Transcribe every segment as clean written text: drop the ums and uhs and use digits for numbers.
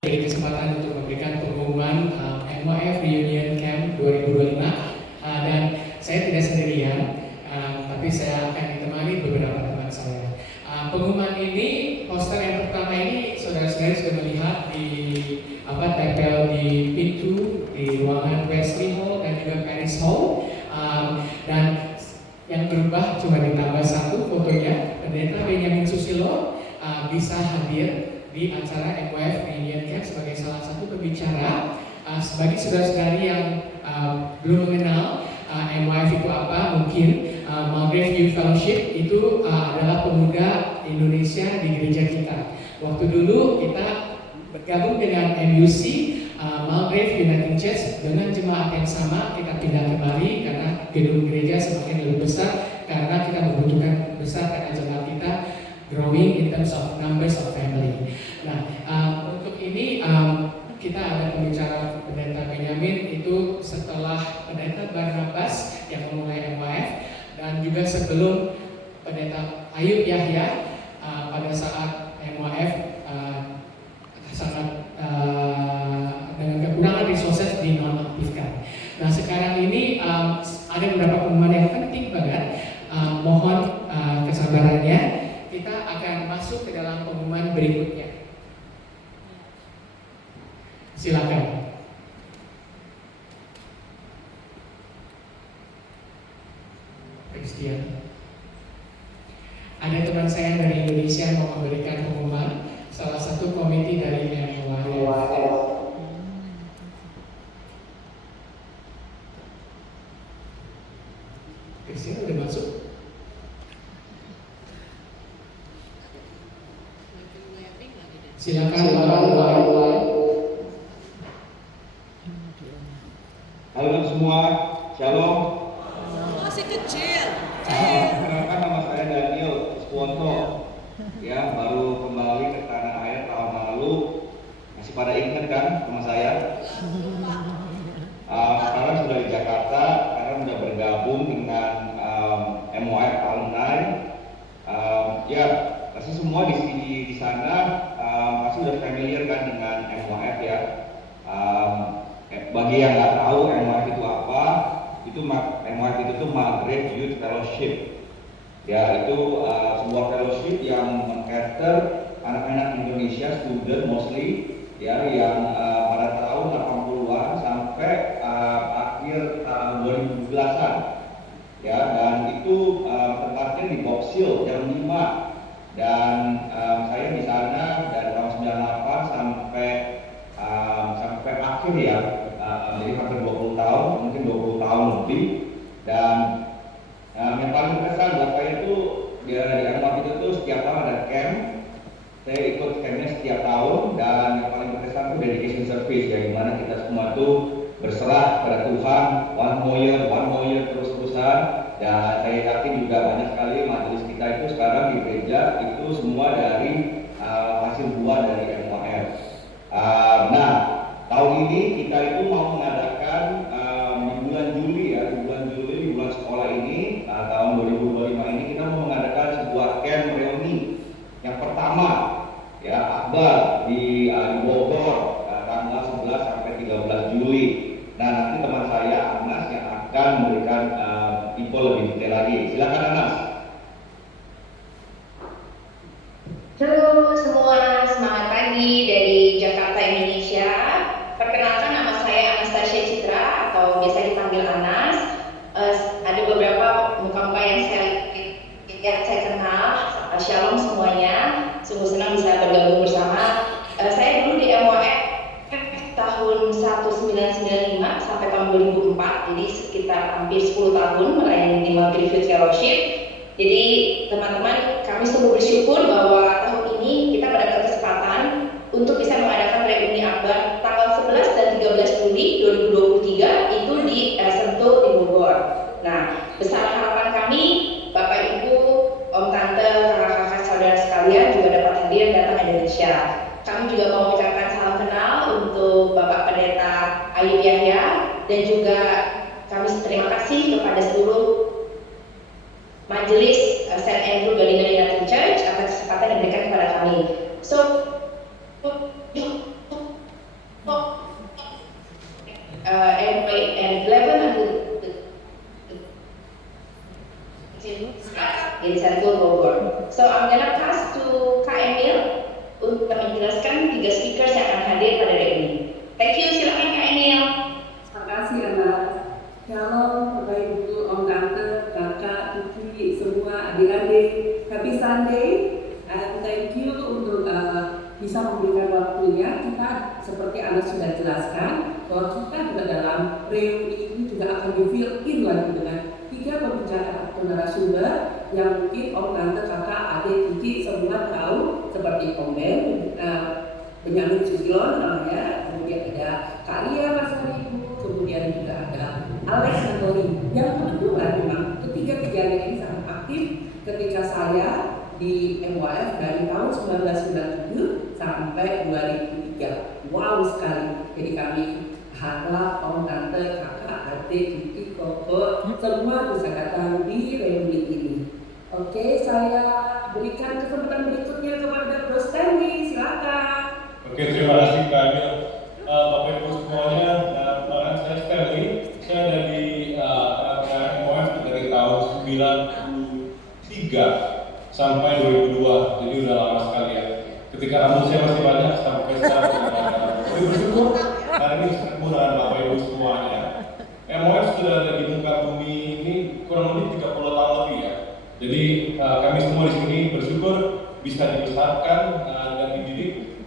Beri kesempatan untuk memberikan pengumuman NYF Reunion Camp 2025 dan saya tidak sendirian, tapi saya akan ditemani beberapa teman saya. Pengumuman ini, poster yang pertama ini saudara-saudari sudah melihat di tempel di pintu di ruangan Wesley Hall dan juga Paris Hall, dan yang berubah cuma ditambah satu fotonya. Pendeta Benyamin Susilo bisa hadir di acara NYF Reunion Camp sebagai salah satu pembicara. Sebagai saudara-saudari yang belum mengenal NYF itu apa, mungkin Malgrave Youth Fellowship itu adalah pemuda Indonesia di gereja kita. Waktu dulu kita bergabung dengan MUC, Malgrave United Church, dengan jemaat yang sama kita pindah kemari karena gedung gereja semakin lebih besar, karena kita membutuhkan besar karena jemaat kita growing in terms of numbers of family. Nah, untuk ini kita ada pembicara pendeta Benyamin itu setelah pendeta Barnabas yang memulai NYF, dan juga sebelum pendeta Ayub Yahya pada saat NYF sangat dengan kekurangan resources dinonaktifkan. Nah, sekarang ini ada beberapa pengumuman yang penting banget. Mohon kesabarannya. Kita akan masuk ke dalam pengumuman berikutnya. Silakan. Christian. Ada teman saya dari Indonesia yang mau memberikan pengumuman, salah satu komite dari NYF. Christian udah masuk? Silakan. Halo semua, shalom. Masih kecil. Perkenalkan, nama saya Daniel Iswanto. Ya, baru kembali ke tanah air tahun lalu. Masih pada ingat kan sama saya? Sekarang sudah di Jakarta, sekarang sudah bergabung dengan MYF alumni. Ya, pasti semua di sana pasti sudah familiar kan dengan NYF ya. Bagi yang nggak tahu NYF itu apa, NYF itu tuh Malgrave Youth Fellowship. Ya, itu sebuah fellowship yang mengcater anak-anak Indonesia, student mostly, ya, yang pada tahun 80-an sampai akhir tahun 2012-an. Ya, dan itu tempatnya di Box Hill jam 5. Dan saya di sana dari tahun 98 sampai akhir ya, jadi hampir 20 tahun, mungkin 20 tahun lebih. Dan yang paling berkesan buat saya itu di NYF itu tuh setiap tahun ada camp. Saya ikut campnya setiap tahun, dan yang paling berkesan itu dedication service ya, dimana kita semua tuh berserah pada Tuhan, one more year terus-terusan. Dan saya yakin juga banyak sekali majelis kita itu sekarang di gereja itu semua dari hasil buah dari NYF. Nah, tahun ini kita itu mau mengadakan di bulan Juli ya, di bulan sekolah ini, tahun 2025 ini kita mau mengadakan sebuah camp reuni yang pertama ya, akbar di Bogor, tanggal 11 sampai 13 Juli. Nah, nanti teman saya Anas yang akan memberikan info lebih detail lagi. Silakan Anas. Halo semua, semangat pagi dari Jakarta, Indonesia. Perkenalkan, nama saya Anastasia Citra atau biasa dipanggil Anas. Ada beberapa muka-muka yang saya kenal. Shalom semuanya. Sungguh senang bisa bergabung bersama. Saya dulu di MYF tahun 1995 sampai tahun 2004, jadi sekitar hampir 10 tahun melayani di Malgrave Youth Fellowship. Jadi teman-teman, kami sungguh bersyukur bahwa tahun ini kita mendapat kesempatan untuk bisa mengadakan reuni akbar tanggal 11 dan 13 Juli 2023 itu di Sentul di Bogor. Nah, besar harapan kami, Bapak Ibu, Om Tante, kakak-kakak saudara sekalian juga dapat hadir datang ke Indonesia. Kami juga mau mengucapkan salam kenal untuk Bapak Pendeta Ayub Yahya, dan juga kami terima kasih kepada seluruh Majelis St. Andrew Galina United Church atas kesempatan yang diberikan kepada kami. So, and 11 until in Sentul Bogor. So I'm gonna pass to Kak Emil untuk menjelaskan 3 speakers yang akan hadir pada hari ini. Thank you, silakan Kak Emil. Terima kasih Anas. Shalom, Bapak Ibu, Om Tante, Kakak, Kiki, semua adik-adik. Happy Sunday. And thank you untuk bisa memberikan waktunya. Kita seperti Anas sudah jelaskan bahwa kita juga dalam reuni ini juga akan di-fill in lagi dengan 3 pembicara atau narasumber yang mungkin Om Tante, Kakak, Adik, Kiki semua tahu seperti Om Ben, Benyamin Susilo namanya, kemudian ada Kak Ria Pasaribu, kemudian juga ada Alex Santori. Yang kebetulan memang ketiga-tiganya ini sangat aktif ketika saya di MYF dari tahun 1997 sampai 2003. Wow sekali. Jadi kami harap Om Tante, Kakak, Adik, Kiki, Koko semua bisa datang di reuni ini. Oke, saya berikan kesempatan berikutnya kepada Bro Stanley, silakan. Oke, terima kasih Kak Emil. Bapak Ibu semuanya, nama saya Stanley. Saya dari MOF dari tahun 93 sampai 2002, jadi udah lama sekali ya. Ketika rambut saya masih banyak sampai sekarang. Tapi bersyukur hari ini ketemu dengan Bapak Ibu semuanya. MOF sudah ada di muka bumi ini kurang lebih 30 tahun lebih ya. Jadi kami semua di sini bersyukur bisa dibesarkan dan dididik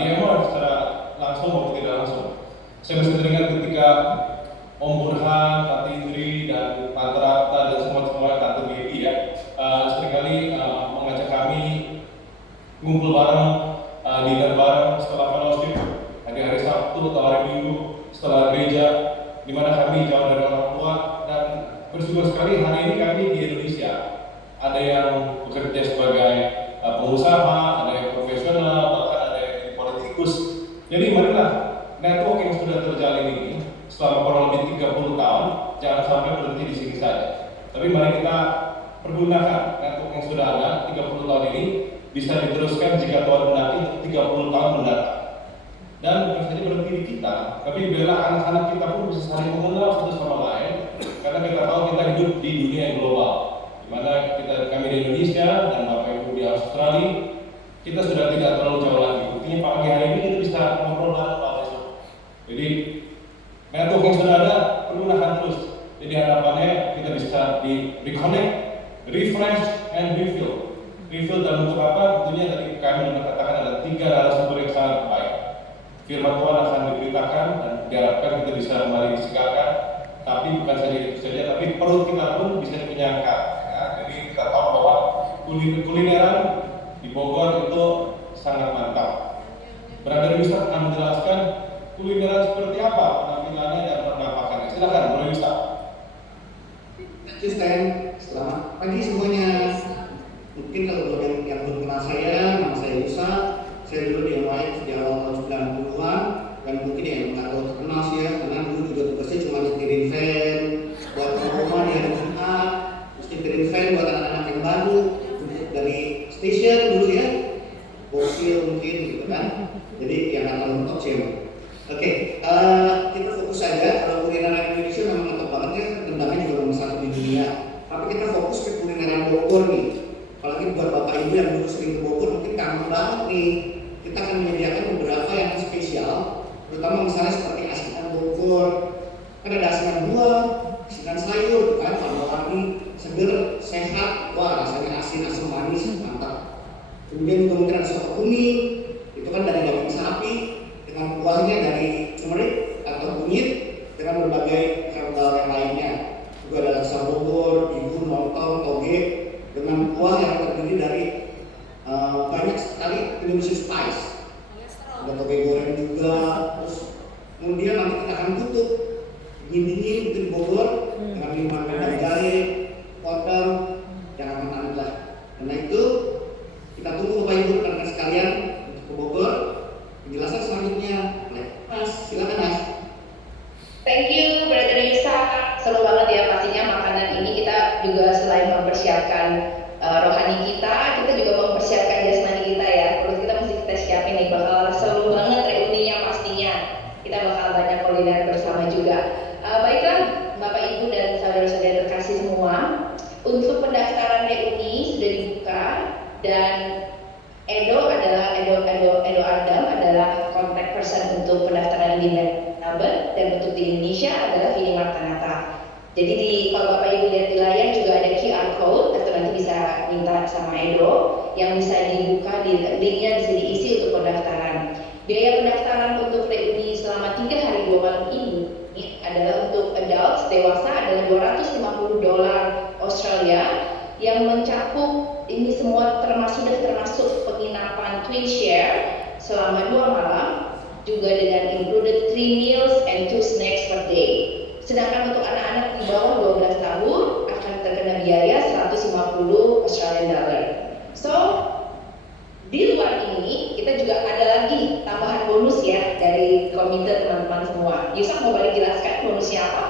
di MOF secara langsung maupun tidak langsung. Saya masih teringat ketika Om Burhan, Tante Indri, dan Tante Rata dan semua Tante Baby ya seringkali mengajak kami ngumpul bareng, dinner bareng setelah fellowship hari Sabtu atau hari Minggu setelah gereja, di mana kami jauh dari orang tua, dan bersyukur sekali hari ini kami di Indonesia ada yang bekerja sebagai pengusaha, ada yang profesional, bahkan ada yang jadi politikus. Jadi marilah network yang sudah terjalin ini selama kurang lebih 30 tahun jangan sampai berhenti di sini saja. Tapi mari kita pergunakan network yang sudah ada 30 tahun ini bisa diteruskan jika Tuhan menghendaki untuk 30 tahun mendatang. Dan bukan saja berhenti di kita, tapi biarlah anak-anak kita pun bisa saling mengenal satu sama lain, karena kita tahu kita hidup di dunia yang global, di mana kami di Indonesia dan Bapak Ibu di Australia, kita sudah tidak terlalu jauh lagi. Buktinya pagi hari ini kita bisa ngobrol bareng Pak besok. Jadi network yang sudah ada pergunakan terus. Jadi harapannya kita bisa di reconnect, refresh, and refill. Refill dalam bentuk apa? Tentunya tadi kami mengatakan ada 3 narasumber yang sangat baik. Firman Tuhan akan diberitakan dan diharapkan kita bisa kembali disegarkan. Tapi bukan saja itu saja, tapi perut kita pun bisa dikenyangkan. Ya, jadi kita tahu bahwa kulineran di Bogor itu sangat mantap. Brother Yusak akan menjelaskan kulineran seperti apa penampilannya dan penampakannya. Silakan, Bro Yusak. Stan, selamat pagi semuanya. Mungkin kalau yang belum kenal saya, nama saya Yusa. Saya dulu di NYF sejak awal tahun 90-an, dan mungkin yang nggak terlalu terkenal sih ya, karena dulu juga tugasnya cuma nyetirin van buat rumah di hari Jumat, terus nyetirin van buat anak-anak yang baru dari station dulu ya, boxil mungkin gitu kan. Jadi yang nggak terlalu top sih. Oke, kita fokus saja. Kalau kulineran Indonesia memang mantap banget ya, rendangnya juga nomor 1 di dunia. Tapi kita fokus ke kulineran Bogor nih. Apalagi buat Bapak Ibu yang dulu sering ke Bogor mungkin kangen banget nih. Kita akan menyediakan beberapa yang spesial, terutama misalnya seperti asinan Bogor. Kan ada asinan buah, asinan sayur, kan warna-warni, seger, sehat, wah rasanya asin, asam manis, mantap. Kemudian juga mungkin ada soto kuning, itu kan dari daging sapi, dengan kuahnya dari cemerik atau kunyit dengan berbagai herbal yang lainnya. Juga ada laksa Bogor, bihun, lontong, toge dengan kuah yang terdiri dari banyak sekali Indonesian spice. Ada toge goreng juga. Terus kemudian nanti kita akan tutup dingin-dingin itu di Bogor dengan minuman rendang jahe, potong, jangan makan lah. Karena itu kita tunggu Bapak Ibu rekan sekalian untuk ke Bogor. Penjelasan selanjutnya, Mas, silakan Mas. Thank you, Brother Yusa. Seru banget ya pastinya makanan ini. Kita juga selain mempersiapkan rohani kita juga mempersiapkan jasmani kita ya. Perut kita mesti kita siapin nih. Bakal seru banget reuninya pastinya. Kita bakal banyak kuliner bersama juga. di Melbourne, dan untuk di Indonesia adalah Vini Martanata. Jadi kalau Bapak Ibu lihat di layar juga ada QR code, atau nanti bisa minta sama Edo yang bisa dibuka, linknya bisa diisi untuk pendaftaran. Biaya pendaftaran untuk reuni selama 3 hari 2 malam ini adalah untuk adults dewasa adalah $250 Australia, yang mencakup ini semua termasuk penginapan twin share selama 2 malam, juga dengan included 3 meals and 2 snacks per day. Sedangkan untuk anak-anak di bawah 12 tahun akan terkena biaya $150 Australian dollar. So, di luar ini kita juga ada lagi tambahan bonus ya dari komite teman-teman semua. Yusak mau balik jelaskan bonusnya apa?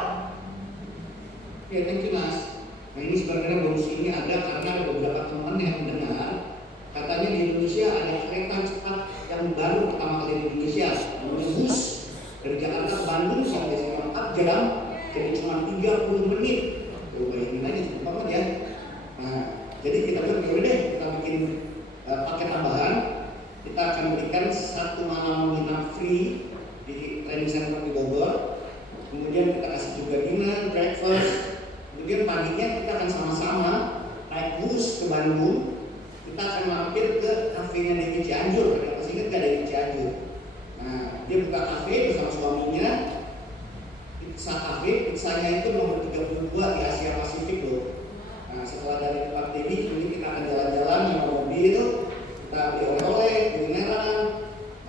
Ya, thank you Mas. Nah ini sebenarnya bonus ini ada karena ada beberapa teman yang mendengar katanya di Indonesia ada kereta cepat yang baru pertama kali di Indonesia, namanya bus dari Jakarta ke Bandung yang biasanya 4 jam jadi cuma 30 menit. Coba bayangin aja cepet banget ya. Nah, jadi kita bilang yaudah deh kita bikin paket tambahan. Kita akan berikan 1 malam menginap free di training center di Bogor. Kemudian kita kasih juga dinner, breakfast. Kemudian paginya kita akan sama-sama naik bus ke Bandung. Kita akan mampir ke kafenya Dewi Cianjur. Ada masih ingat gak Dewi Cianjur? Nah, dia buka kafe bersama suaminya. Pizza Cafe, pizzanya itu nomor 32 di Asia Pasifik loh. Nah, setelah dari tempat Dewi, ini kita akan jalan-jalan sama mobil, kita beli oleh-oleh, kulineran.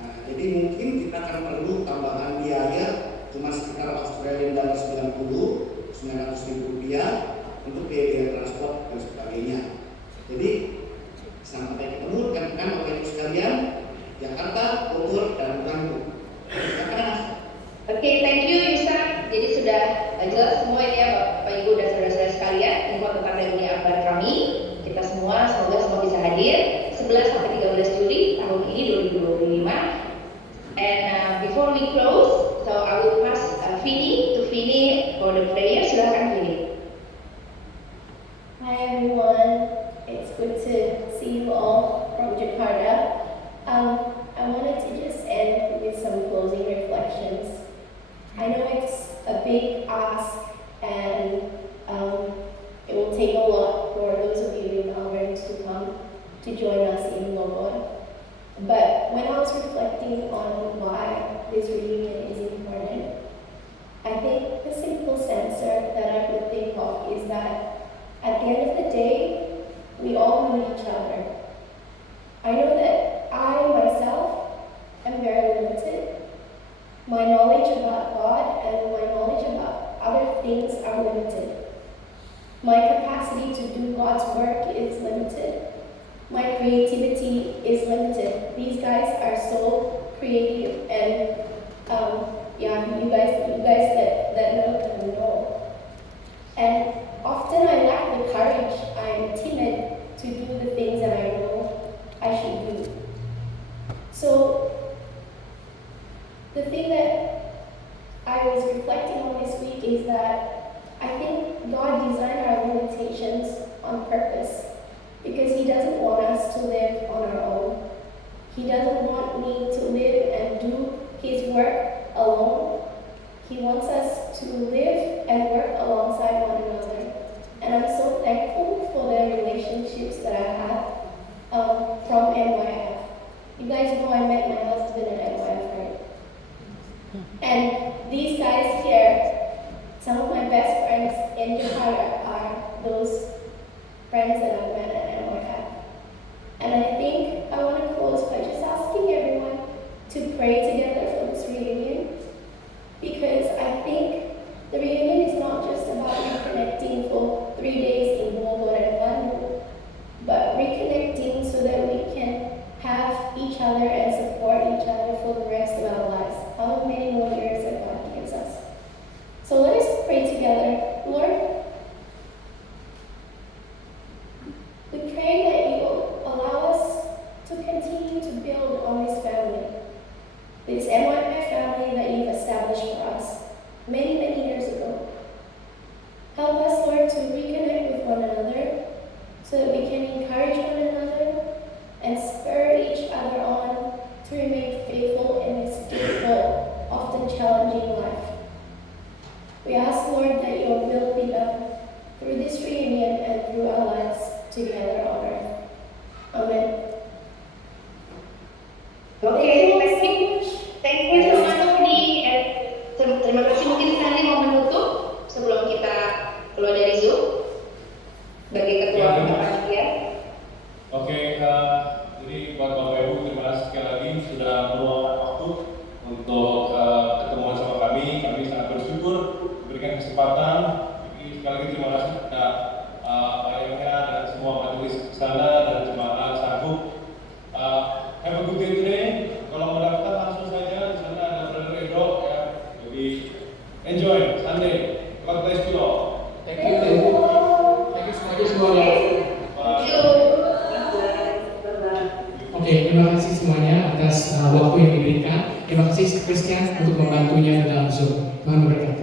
Nah, jadi mungkin kita akan perlu tambahan biaya cuma sekitar Australian dollar 900.000 rupiah untuk biaya transport dan sebagainya. Jadi sampai ketemu rekan-rekan Bapak Ibu sekalian, Jakarta, Bogor, dan Bandung. Oke, thank you Yusak. Jadi sudah jelas semua ini ya Bapak Ibu dan saudara-saudara sekalian, info tentang reuni akbar kami. Kita semua semoga semua bisa hadir 11 sampai 13 Juli tahun ini 2025. And before we close, so I will pass Vini for the prayer. Silakan Vini. Hi everyone, it's good to see you all from Jakarta. I wanted to just end with some closing reflections. I know it's a big ask and it will take a lot for those of you in Melbourne to come to join us in Bogor. But when I was reflecting on why this reunion is important, I think the simple answer that I could think of is that at the end of the day, we all need each other. I know that I myself am very limited. My knowledge about God and my knowledge about other things are limited. My capacity to do God's work is limited. My creativity is limited. These guys are so creative, and you guys that know them know. And often I lack the courage. I'm timid to do the things that I know I should do. So the thing that I was reflecting on this week is that I think God designed our limitations on purpose, because He doesn't want us to live on our own. He doesn't want me to live and do His work alone. He wants us to live and work alongside one another. And I'm so thankful for the relationships that I have from NYF. You guys know I met my husband at NYF, right? And these guys here, some of my best friends in Jakarta are those friends that I've met at NYF. And I think I want to close by just asking everyone to pray together for this reunion, because I think the reunion is not just about reconnecting for 3 days in Bogor and Bandung, but reconnecting so that we can have each other and support each other for the rest of our lives, however many more years that God gives us. So let us pray together. Lord, we pray that you will allow us to continue to build on this family, this NYF family that you've established for us many, many years ago. Help us, Lord, to reconnect with one another so that we can encourage one another and spur each other on to remain faithful in this difficult, often challenging untuk ketemuan sama kami sangat bersyukur diberikan kesempatan. Jadi sekali lagi terima kasih kepada Pak Yahya dan semua majelis di sana dan jemaat sanggup. Have a good day today. Kalau mau daftar langsung saja, di sana ada Brother Edo ya. Jadi enjoy Sunday. God bless you all. Thank you semuanya. Oke, terima kasih semuanya atas waktu yang diberikan. Terima kasih Christian untuk membantunya dalam Zoom. Tuhan memberkati.